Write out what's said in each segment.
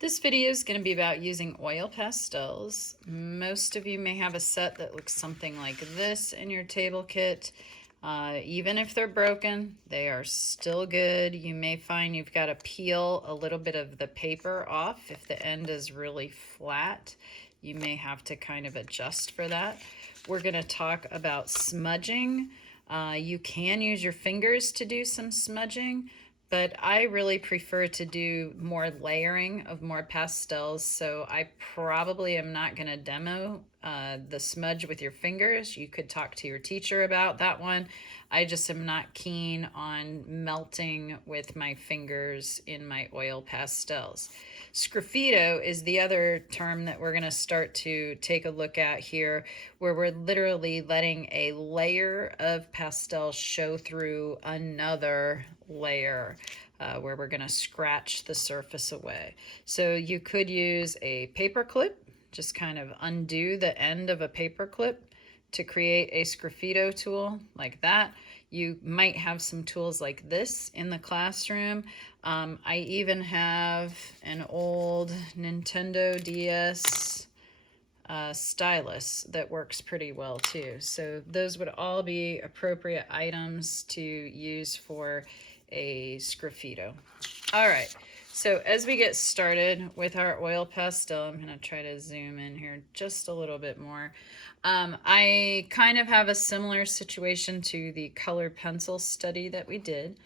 This video is going to be about using oil pastels. Most of you may have a set that looks something like this in your table kit. Even if they're broken, they are still good. You may find you've got to peel a little bit of the paper off. If the end is really flat, you may have to kind of adjust for that. We're going to talk about smudging. You can use your fingers to do some smudging, but I really prefer to do more layering of more pastels, so I probably am not going to demo the smudge with your fingers. You could talk to your teacher about that one. I just am not keen on melting with my fingers in my oil pastels. Sgraffito is the other term that we're going to start to take a look at here, where we're literally letting a layer of pastel show through another layer, where we're going to scratch the surface away. So you could use a paper clip, just kind of undo the end of a paper clip to create a sgraffito tool like that. You might have some tools like this in the classroom. I even have an old Nintendo DS stylus that works pretty well too. So those would all be appropriate items to use for a sgraffito. All right, so as we get started with our oil pastel, I'm gonna try to zoom in here just a little bit more. I kind of have a similar situation to the colored pencil study that we did.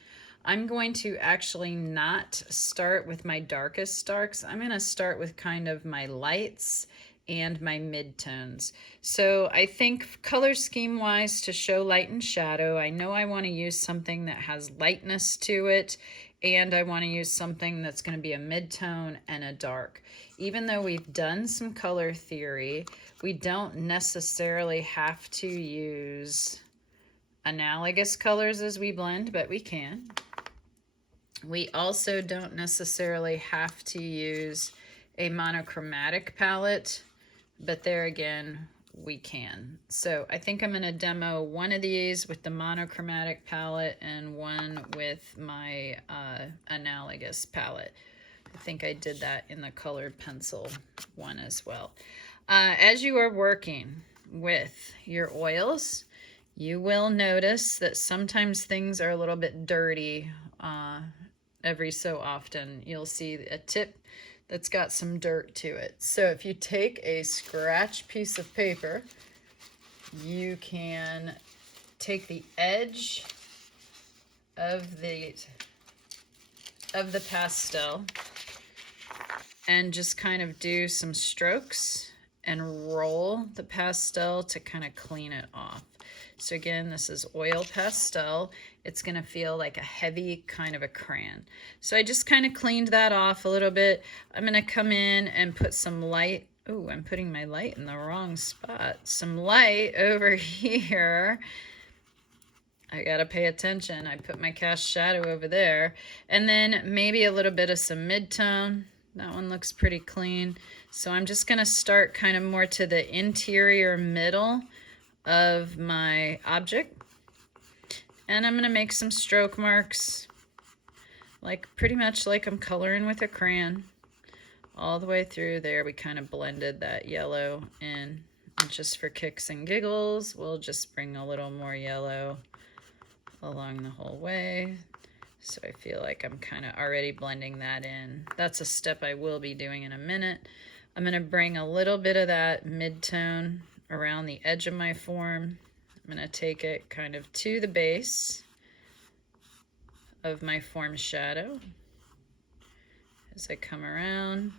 I'm going to actually not start with my darkest darks. I'm gonna start with kind of my lights and my midtones. So I think color scheme wise, to show light and shadow, I know I want to use something that has lightness to it, and I want to use something that's going to be a midtone and a dark. Even though we've done some color theory, we don't necessarily have to use analogous colors as we blend, but we can. We also don't necessarily have to use a monochromatic palette, but there again, we can. So I think I'm going to demo one of these with the monochromatic palette and one with my analogous palette. I think I did that in the colored pencil one as well. As you are working with your oils, you will notice that sometimes things are a little bit dirty. Every so often you'll see a tip that's got some dirt to it. So if you take a scratch piece of paper, you can take the edge of the pastel and just kind of do some strokes and roll the pastel to kind of clean it off. So again, this is oil pastel. It's gonna feel like a heavy kind of a crayon. So I just kind of cleaned that off a little bit. I'm gonna come in and put some light. Oh, I'm putting my light in the wrong spot. Some light over here. I gotta pay attention. I put my cast shadow over there. And then maybe a little bit of some midtone. That one looks pretty clean. So I'm just gonna start kind of more to the interior middle of my object, and I'm gonna make some stroke marks, like pretty much like I'm coloring with a crayon, all the way through there. We kind of blended that yellow in, and just for kicks and giggles, we'll just bring a little more yellow along the whole way. So I feel like I'm kind of already blending that in. That's a step I will be doing in a minute. I'm gonna bring a little bit of that mid-tone around the edge of my form. I'm going to take it kind of to the base of my form shadow as I come around,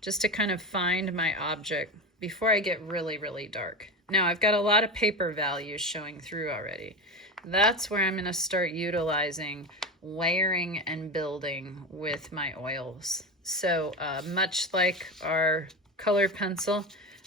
just to kind of find my object before I get really, really dark. Now I've got a lot of paper values showing through already. That's where I'm going to start utilizing layering and building with my oils. So much like our color pencil,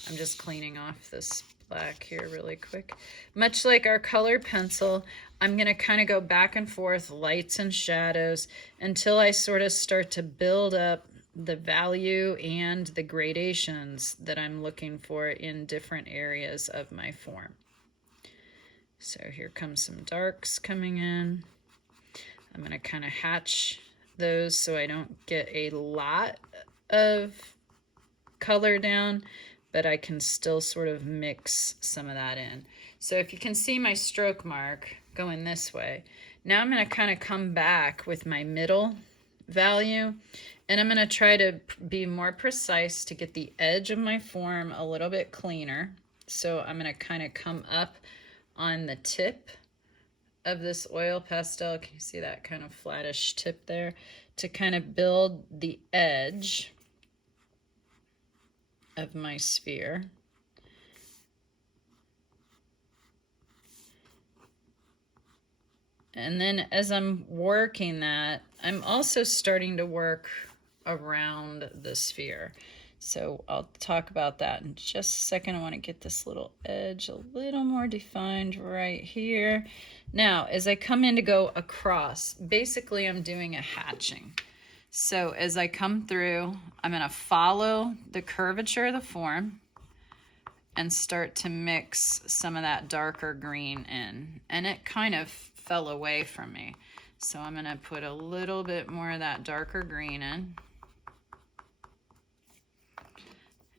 I'm just cleaning off this black here really quick. Much like our colored pencil, I'm gonna kind of go back and forth, lights and shadows, until I sort of start to build up the value and the gradations that I'm looking for in different areas of my form. So here comes some darks coming in. I'm gonna kind of hatch those so I don't get a lot of color down, but I can still sort of mix some of that in. So if you can see my stroke mark going this way, now I'm going to kind of come back with my middle value, and I'm going to try to be more precise to get the edge of my form a little bit cleaner. So I'm going to kind of come up on the tip of this oil pastel. Can you see that kind of flattish tip there? To kind of build the edge of my sphere. And then as I'm working that, I'm also starting to work around the sphere. So I'll talk about that in just a second. I want to get this little edge a little more defined right here. Now, as I come in to go across, basically I'm doing a hatching. So as I come through, I'm going to follow the curvature of the form and start to mix some of that darker green in. And it kind of fell away from me. So I'm going to put a little bit more of that darker green in.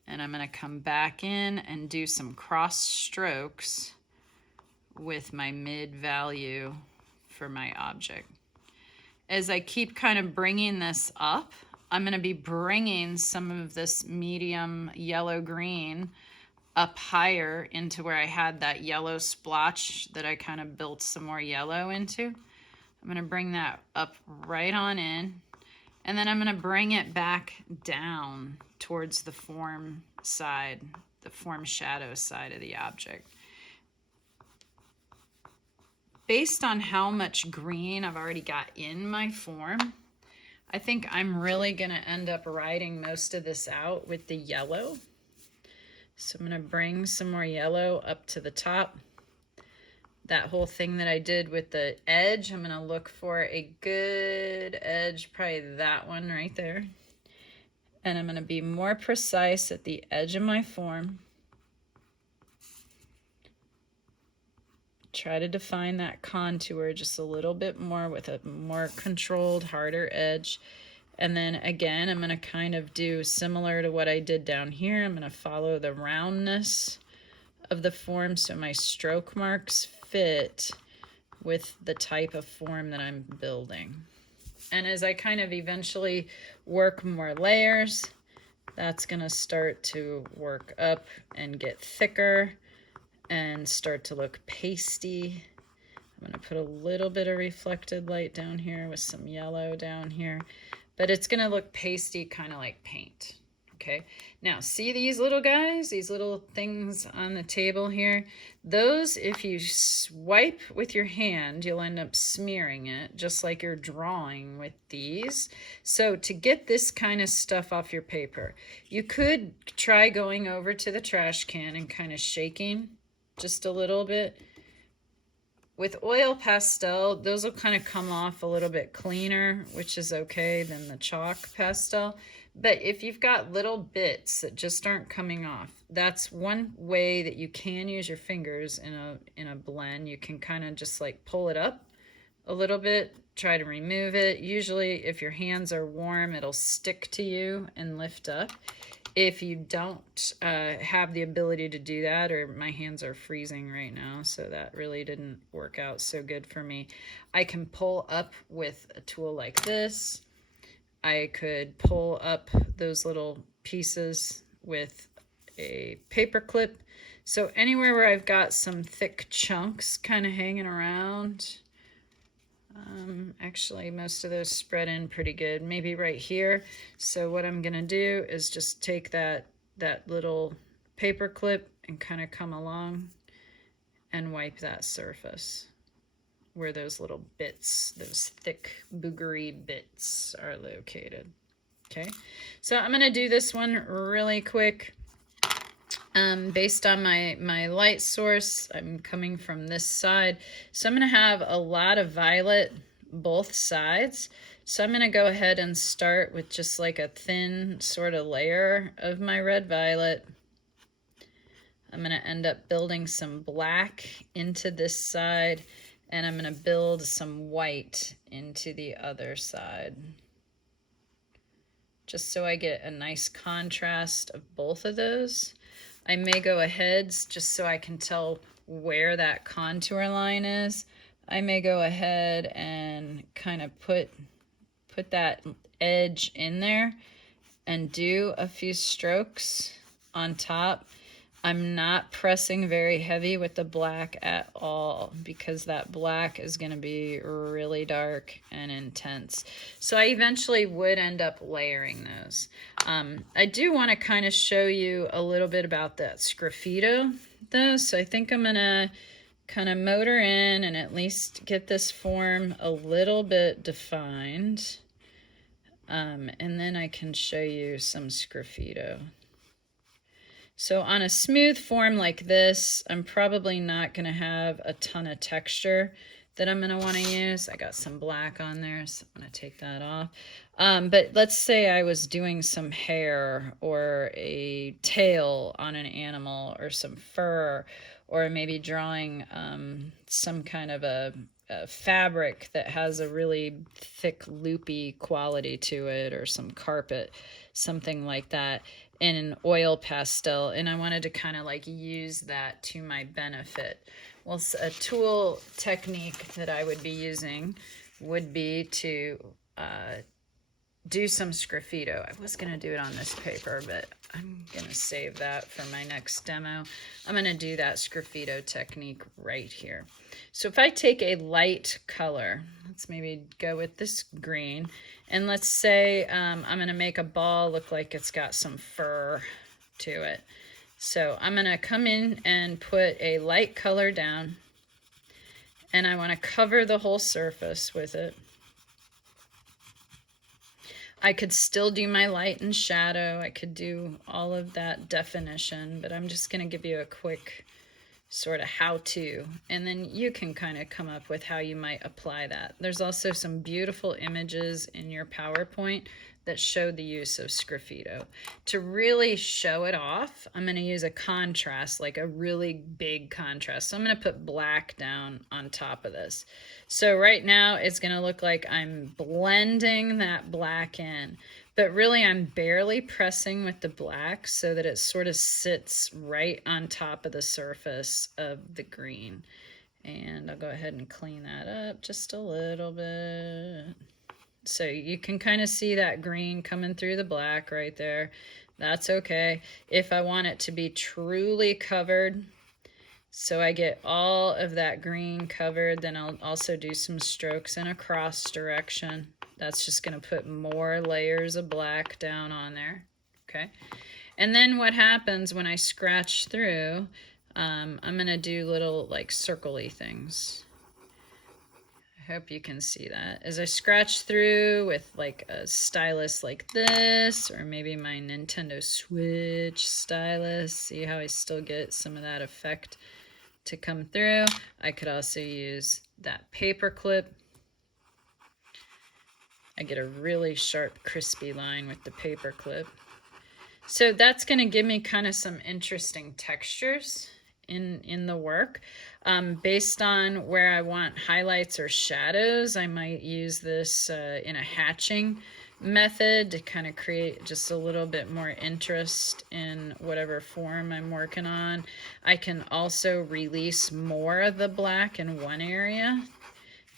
And I'm going to come back in and do some cross strokes with my mid value for my object. As I keep kind of bringing this up, I'm going to be bringing some of this medium yellow green up higher into where I had that yellow splotch that I kind of built some more yellow into. I'm going to bring that up right on in, and then I'm going to bring it back down towards the form side, the form shadow side of the object. Based on how much green I've already got in my form, I think I'm really going to end up writing most of this out with the yellow. So I'm going to bring some more yellow up to the top. That whole thing that I did with the edge, I'm going to look for a good edge, probably that one right there. And I'm going to be more precise at the edge of my form. Try to define that contour just a little bit more with a more controlled, harder edge. And then again, I'm going to kind of do similar to what I did down here. I'm going to follow the roundness of the form so my stroke marks fit with the type of form that I'm building. And as I kind of eventually work more layers, that's going to start to work up and get thicker and start to look pasty. I'm going to put a little bit of reflected light down here with some yellow down here, but it's going to look pasty, kind of like paint. Okay, now see these little guys, these little things on the table here? Those, if you swipe with your hand, you'll end up smearing it, just like you're drawing with these. So to get this kind of stuff off your paper, you could try going over to the trash can and kind of shaking just a little bit. With oil pastel, those will kind of come off a little bit cleaner, which is okay than the chalk pastel. But if you've got little bits that just aren't coming off, that's one way that you can use your fingers in a blend. You can kind of just like pull it up a little bit, try to remove it. Usually if your hands are warm, it'll stick to you and lift up. If you don't have the ability to do that, or my hands are freezing right now, so that really didn't work out so good for me, I can pull up with a tool like this. I could pull up those little pieces with a paper clip. So anywhere where I've got some thick chunks kind of hanging around, actually most of those spread in pretty good, maybe right here. So what I'm gonna do is just take that little paper clip and kind of come along and wipe that surface where those little bits, those thick boogery bits are located. Okay, so I'm gonna do this one really quick. Based on my light source, I'm coming from this side, so I'm going to have a lot of violet both sides. So I'm going to go ahead and start with just like a thin sort of layer of my red violet. I'm going to end up building some black into this side, and I'm going to build some white into the other side. just so I get a nice contrast of both of those. I may go ahead, just so I can tell where that contour line is. I may go ahead and kind of put that edge in there and do a few strokes on top. I'm not pressing very heavy with the black at all because that black is going to be really dark and intense. So I eventually would end up layering those. I do want to kind of show you a little bit about that sgraffito though. So I think I'm going to kind of motor in and at least get this form a little bit defined. And then I can show you some sgraffito. So on a smooth form like this, I'm probably not going to have a ton of texture that I'm going to want to use. I got some black on there, so I'm going to take that off. But let's say I was doing some hair or a tail on an animal or some fur, or maybe drawing some kind of a fabric that has a really thick loopy quality to it, or some carpet, something like that, in an oil pastel, and I wanted to kind of like use that to my benefit. Well, a tool technique that I would be using would be to do some sgraffito. I was going to do it on this paper, but I'm going to save that for my next demo. I'm going to do that sgraffito technique right here. So if I take a light color, let's maybe go with this green, and let's say I'm going to make a ball look like it's got some fur to it. So I'm going to come in and put a light color down, and I want to cover the whole surface with it. I could still do my light and shadow. I could do all of that definition, but I'm just going to give you a quick sort of how-to, and then you can kind of come up with how you might apply that. There's also some beautiful images in your PowerPoint that show the use of sgraffito. To really show it off, I'm going to use a contrast, like a really big contrast. So I'm going to put black down on top of this. So right now it's going to look like I'm blending that black in, but really I'm barely pressing with the black so that it sort of sits right on top of the surface of the green. And I'll go ahead and clean that up just a little bit. So you can kind of see that green coming through the black right there. That's okay. If I want it to be truly covered, so I get all of that green covered, then I'll also do some strokes in a cross direction. That's just going to put more layers of black down on there. Okay. And then what happens when I scratch through, I'm going to do little like circle-y things. I hope you can see that. As I scratch through with like a stylus like this, or maybe my Nintendo Switch stylus, see how I still get some of that effect to come through. I could also use that paper clip. I get a really sharp, crispy line with the paper clip. So that's going to give me kind of some interesting textures in the work. Based on where I want highlights or shadows, I might use this in a hatching method to kind of create just a little bit more interest in whatever form I'm working on. I can also release more of the black in one area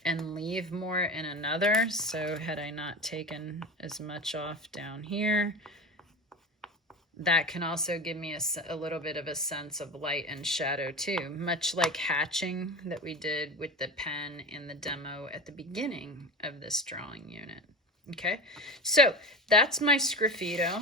and leave more in another. So had I not taken as much off down here, that can also give me a little bit of a sense of light and shadow too, much like hatching that we did with the pen in the demo at the beginning of this drawing unit. Okay, so that's my sgraffito.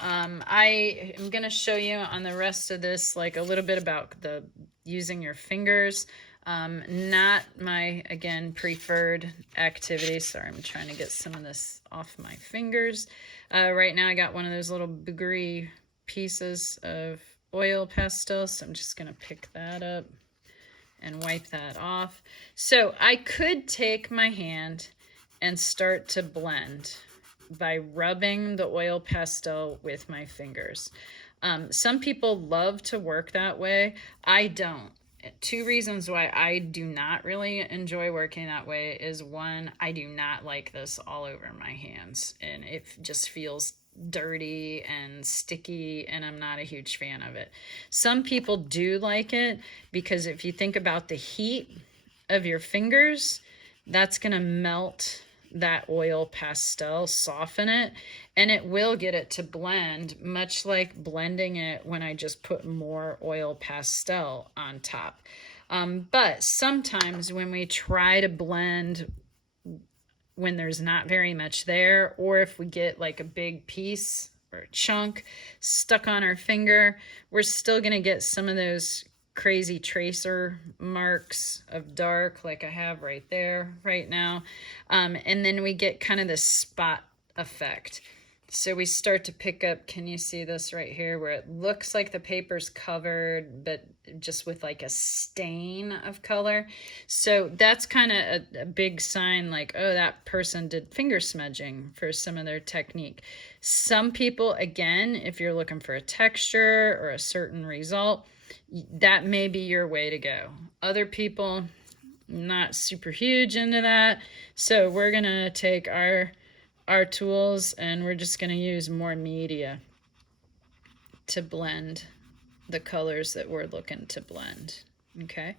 I am going to show you on the rest of this like a little bit about the using your fingers. Not my, again, preferred activity. Sorry, I'm trying to get some of this off my fingers. Right now I got one of those little boogery pieces of oil pastels, so I'm just going to pick that up and wipe that off. So I could take my hand and start to blend by rubbing the oil pastel with my fingers. Some people love to work that way. I don't. Two reasons why I do not really enjoy working that way is, one, I do not like this all over my hands, and it just feels dirty and sticky, and I'm not a huge fan of it. Some people do like it because if you think about the heat of your fingers, that's going to melt that oil pastel, soften it, and it will get it to blend, much like blending it when I just put more oil pastel on top. But sometimes when we try to blend when there's not very much there, or if we get like a big piece or a chunk stuck on our finger, we're still going to get some of those crazy tracer marks of dark like I have right there right now. And then we get kind of this spot effect. So we start to pick up, can you see this right here, where it looks like the paper's covered, but just with like a stain of color. So that's kind of a big sign like, oh, that person did finger smudging for some of their technique. Some people, again, if you're looking for a texture or a certain result, that may be your way to go. Other people, not super huge into that. So we're gonna take our tools and we're just gonna use more media to blend the colors that we're looking to blend. Okay.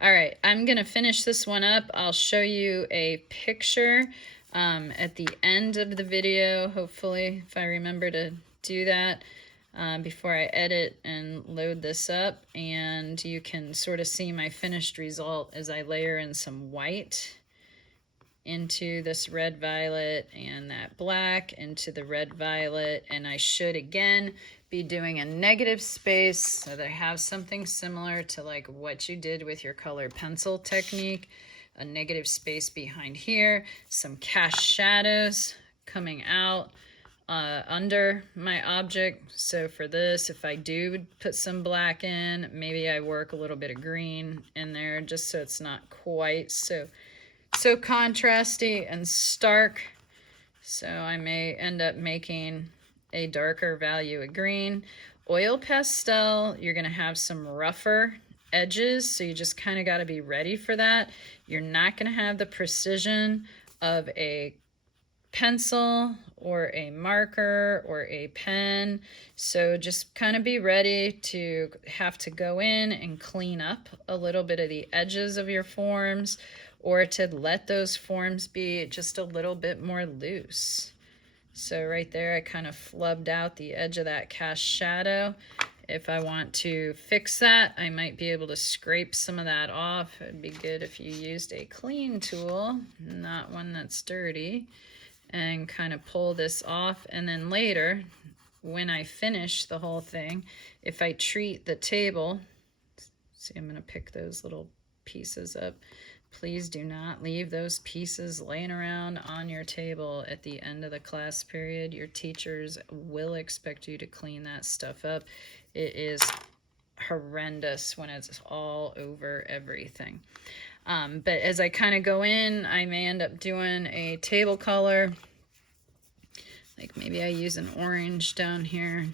All right, I'm gonna finish this one up. I'll show you a picture at the end of the video, hopefully, if I remember to do that. Before I edit and load this up, and you can sort of see my finished result as I layer in some white into this red violet and that black into the red violet, and I should again be doing a negative space so that I have something similar to like what you did with your colored pencil technique, a negative space behind here, some cast shadows coming out under my object. So for this, if I do put some black in, maybe I work a little bit of green in there just so it's not quite so contrasty and stark. So I may end up making a darker value of green. Oil pastel, you're gonna have some rougher edges, so you just kind of got to be ready for that. You're not gonna have the precision of a pencil or a marker or a pen, so just kind of be ready to have to go in and clean up a little bit of the edges of your forms, or to let those forms be just a little bit more loose. So right there I kind of flubbed out the edge of that cast shadow. If I want to fix that, I might be able to scrape some of that off. It'd be good if you used a clean tool, not one that's dirty, and kind of pull this off. And then later, when I finish the whole thing, if I treat the table, see, I'm gonna pick those little pieces up. Please do not leave those pieces laying around on your table at the end of the class period. Your teachers will expect you to clean that stuff up. It is horrendous when it's all over everything. But as I kind of go in, I may end up doing a table color. Like maybe I use an orange down here,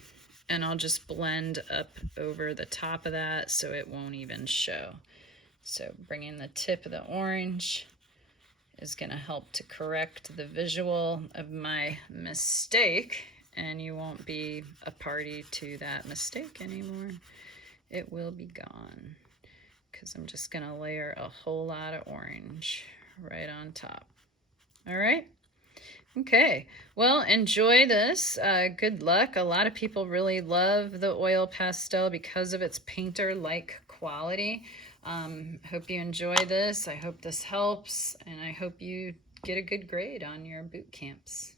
and I'll just blend up over the top of that so it won't even show. So bringing the tip of the orange is going to help to correct the visual of my mistake, and you won't be a party to that mistake anymore. It will be gone, because I'm just going to layer a whole lot of orange right on top. All right. Okay, well, enjoy this. Good luck. A lot of people really love the oil pastel because of its painter-like quality. Hope you enjoy this. I hope this helps, and I hope you get a good grade on your boot camps.